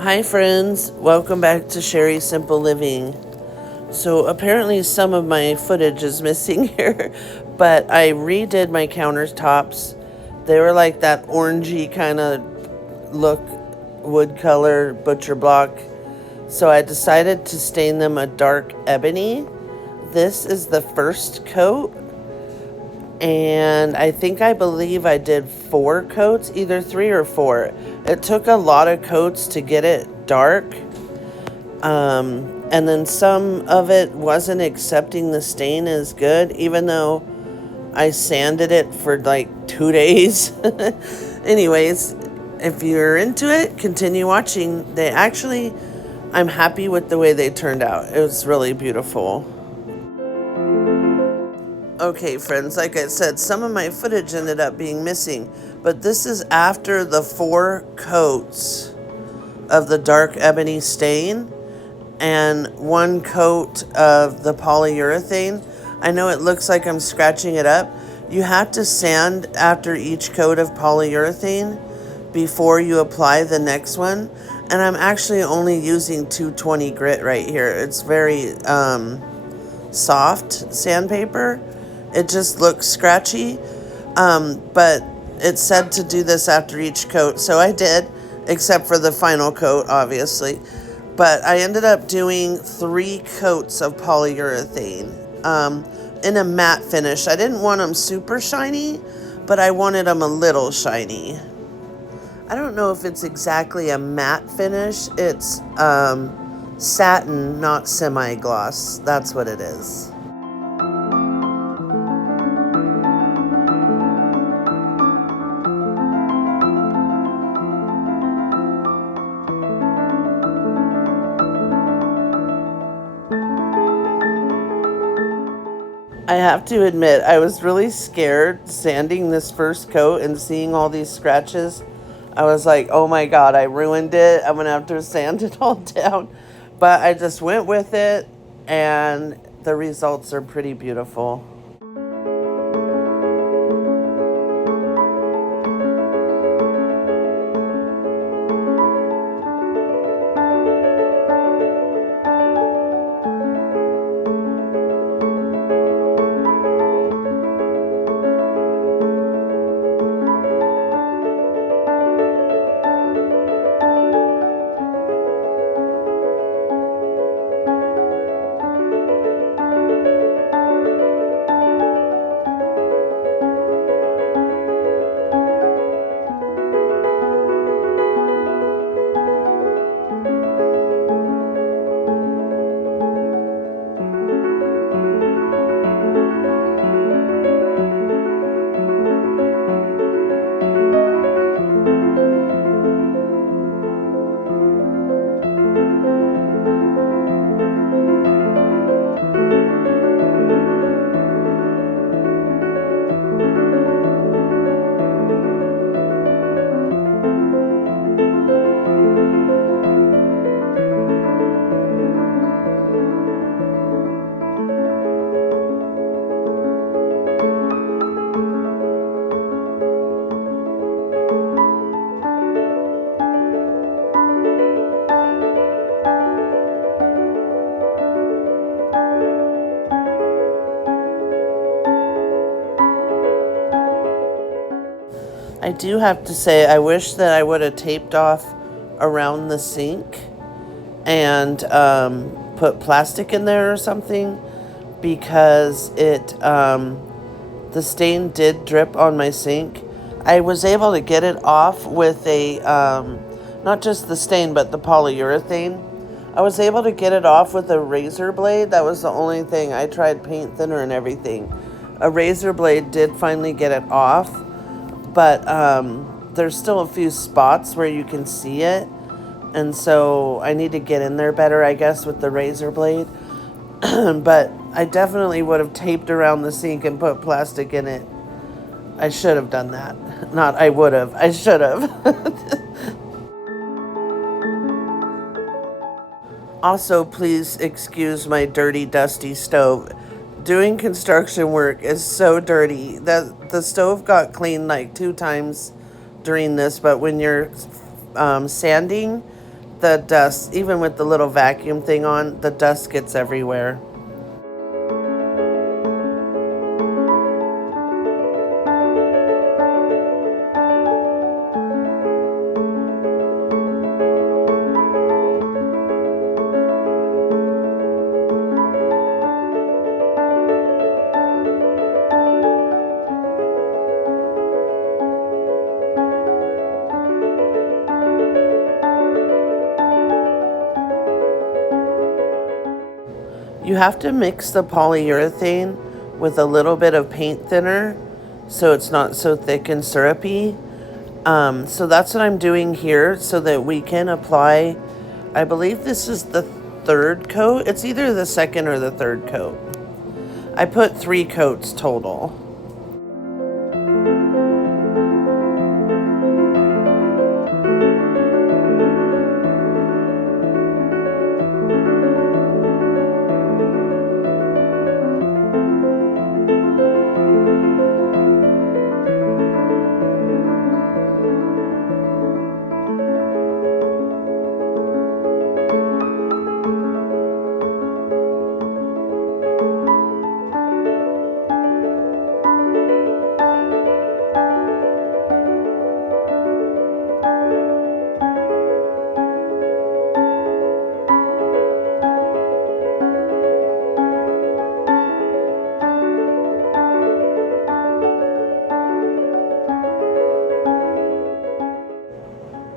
Hi friends, welcome back to Sherry's Simple Living. So apparently some of my footage is missing here, but I redid my countertops. They were like that orangey kind of look, wood color, butcher block. So I decided to stain them a dark ebony. This is the first coat, and I believe I did 4 coats, either 3 or 4. It took a lot of coats to get it dark. And then some of it wasn't accepting the stain as good, even though I sanded it for like 2 days. Anyways, if you're into it, continue watching. I'm happy with the way they turned out. It was really beautiful. Okay, friends, like I said, some of my footage ended up being missing, but this is after the 4 coats of the dark ebony stain and 1 coat of the polyurethane. I know it looks like I'm scratching it up. You have to sand after each coat of polyurethane before you apply the next one. And I'm actually only using 220 grit right here. It's very soft sandpaper. It just looks scratchy. But it said to do this after each coat, so I did, except for the final coat, obviously. But I ended up doing 3 coats of polyurethane in a matte finish. I didn't want them super shiny, but I wanted them a little shiny. I don't know if it's exactly a matte finish. It's satin, not semi-gloss. That's what it is. I have to admit, I was really scared sanding this first coat and seeing all these scratches. I was like, oh my God, I ruined it. I'm going to have to sand it all down. But I just went with it, and the results are pretty beautiful. I do have to say, I wish that I would have taped off around the sink and put plastic in there or something, because the stain did drip on my sink. I was able to get it off with not just the stain, but the polyurethane. I was able to get it off with a razor blade. That was the only thing. I tried paint thinner and everything. A razor blade did finally get it off, but there's still a few spots where you can see it. And so I need to get in there better, I guess, with the razor blade. But I definitely would have taped around the sink and put plastic in it. I should have done that. Not I would have. I should have. Also, please excuse my dirty, dusty stove. Doing construction work is so dirty. The stove got cleaned like 2 times during this, but when you're sanding, the dust, even with the little vacuum thing on, the dust gets everywhere. You have to mix the polyurethane with a little bit of paint thinner so it's not so thick and syrupy. So that's what I'm doing here so that we can apply, I believe this is the third coat. It's either the second or the third coat. I put 3 coats total.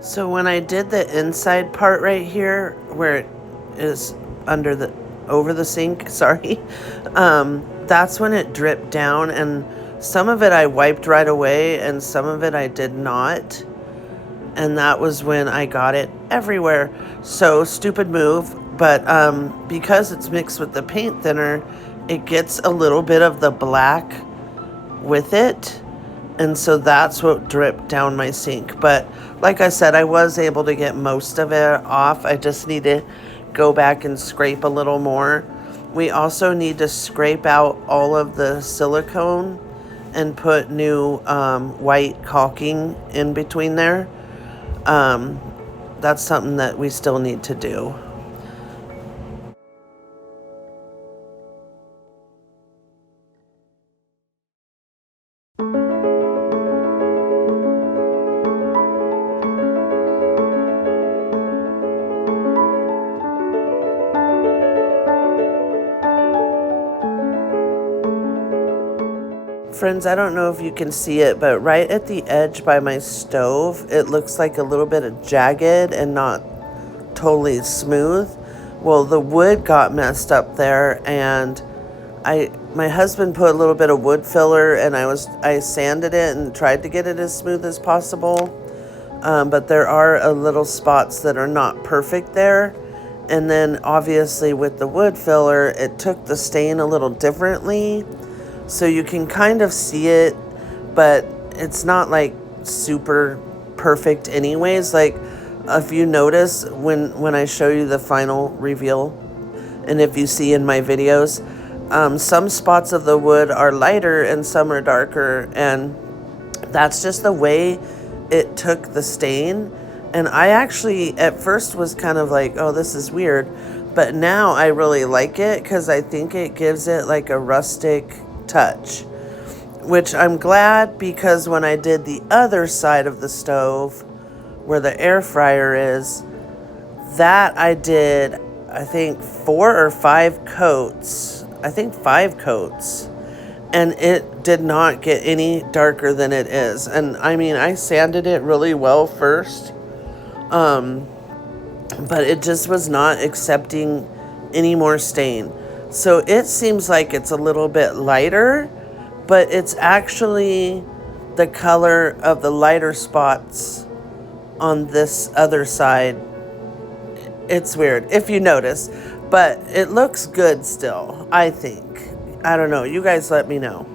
So when I did the inside part right here, where it is over the sink, sorry, that's when it dripped down, and some of it I wiped right away and some of it I did not. And that was when I got it everywhere. So stupid move, but because it's mixed with the paint thinner, it gets a little bit of the black with it. And so that's what dripped down my sink. But like I said, I was able to get most of it off. I just need to go back and scrape a little more. We also need to scrape out all of the silicone and put new white caulking in between there. That's something that we still need to do. Friends, I don't know if you can see it, but right at the edge by my stove, it looks like a little bit of jagged and not totally smooth. Well, the wood got messed up there, and my husband put a little bit of wood filler, and I sanded it and tried to get it as smooth as possible. But there are a little spots that are not perfect there. And then obviously with the wood filler, it took the stain a little differently. So you can kind of see it, but it's not like super perfect anyways. Like if you notice when I show you the final reveal, and if you see in my videos, some spots of the wood are lighter and some are darker, and that's just the way it took the stain. And I actually at first was kind of like, oh, this is weird, but now I really like it because I think it gives it like a rustic touch, which I'm glad, because when I did the other side of the stove where the air fryer is, that I did, I think 4 or 5 coats. I think 5 coats, and it did not get any darker than it is. And I mean, I sanded it really well first, but it just was not accepting any more stain. So it seems like it's a little bit lighter, but it's actually the color of the lighter spots on this other side. It's weird if you notice, but it looks good still, I think. I don't know. You guys let me know.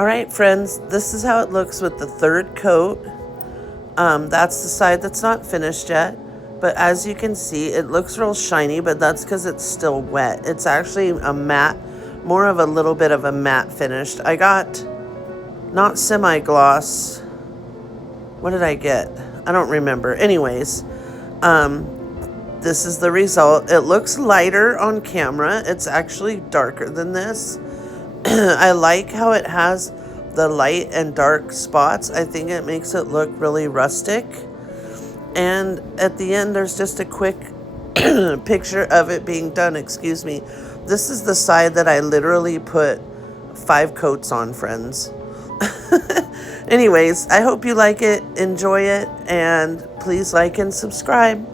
All right, friends, this is how it looks with the third coat. That's the side that's not finished yet. But as you can see, it looks real shiny, but that's because it's still wet. It's actually a matte, more of a little bit of a matte finish. I got not semi-gloss. What did I get? I don't remember. Anyways, this is the result. It looks lighter on camera. It's actually darker than this. I like how it has the light and dark spots. I think it makes it look really rustic. And at the end, there's just a quick picture of it being done. Excuse me. This is the side that I literally put 5 coats on, friends. Anyways, I hope you like it, enjoy it, and please like and subscribe.